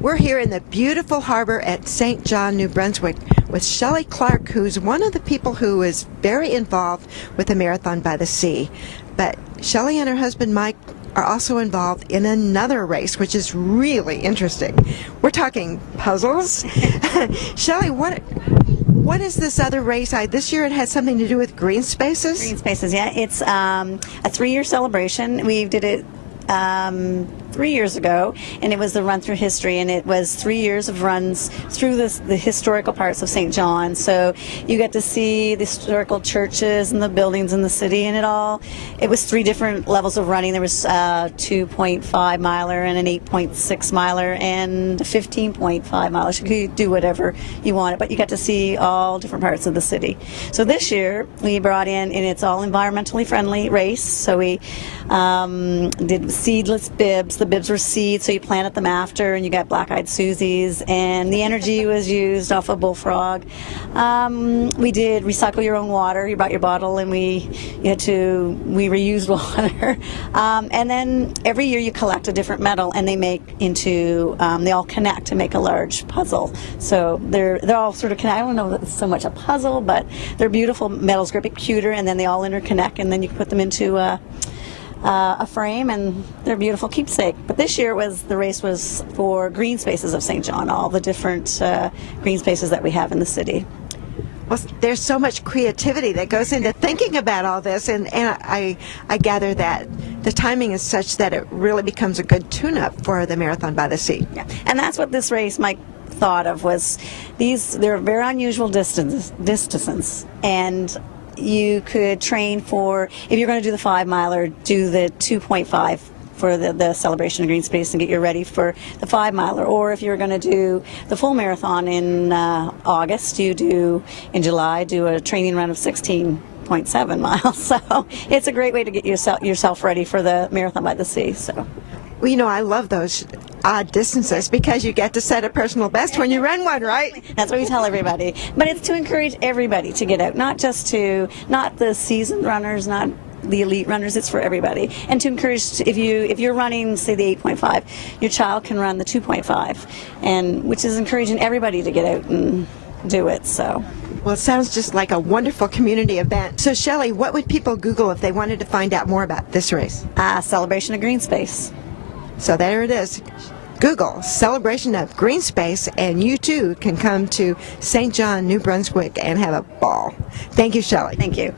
We're here in the beautiful harbor at St. John, New Brunswick with Shelley Clark, who's one of the people who is very involved with the Marathon by the Sea. But Shelley and her husband Mike are also involved in another race, which is really interesting. We're talking puzzles. Shelley, what is this other race? This year it had something to do with Greenspaces? Greenspaces, yeah. It's a 3-year celebration. We did it 3 years ago, and it was the run through history, and it was 3 years of runs through the historical parts of St. John. So you get to see the historical churches and the buildings in the city, and it was 3 different levels of running. There was a 2.5 miler and an 8.6 miler and a 15.5 miler. So you could do whatever you wanted, but you got to see all different parts of the city. So this year we brought in, and it's all environmentally friendly race, so we did seedless bibs. The bibs were seed, so you planted them after, and you got black-eyed Susies, and the energy was used off a bullfrog. We did recycle your own water. You brought your bottle, and we reused water. And then every year you collect a different metal, and they all connect to make a large puzzle. So they're all sort of connect. I don't know if it's so much a puzzle, but they're beautiful metals, great big pewter, and then they all interconnect, and then you can put them into a frame, and they're a beautiful keepsake. But this year the race was for green spaces of St. John, all the different green spaces that we have in the city. Well, there's so much creativity that goes into thinking about all this, and I gather that the timing is such that it really becomes a good tune-up for the Marathon by the Sea. Yeah, and that's what this race Mike thought of, was they're very unusual distances, and you could train for, if you're going to do the 5 miler, do the 2.5 for the celebration of green space and get you ready for the 5 miler. Or if you're going to do the full marathon in August, in July, do a training run of 16.7 miles. So it's a great way to get yourself ready for the Marathon by the Sea. So. Well, I love those odd distances because you get to set a personal best when you run one, right? That's what we tell everybody. But it's to encourage everybody to get out, not the seasoned runners, not the elite runners. It's for everybody. And to encourage, if you're running, say, the 8.5, your child can run the 2.5, and which is encouraging everybody to get out and do it. So. Well, it sounds just like a wonderful community event. So, Shelley, what would people Google if they wanted to find out more about this race? Celebration of Green Space. So there it is. Google Celebration of Green Space, and you too can come to St. John, New Brunswick, and have a ball. Thank you, Shelley. Thank you.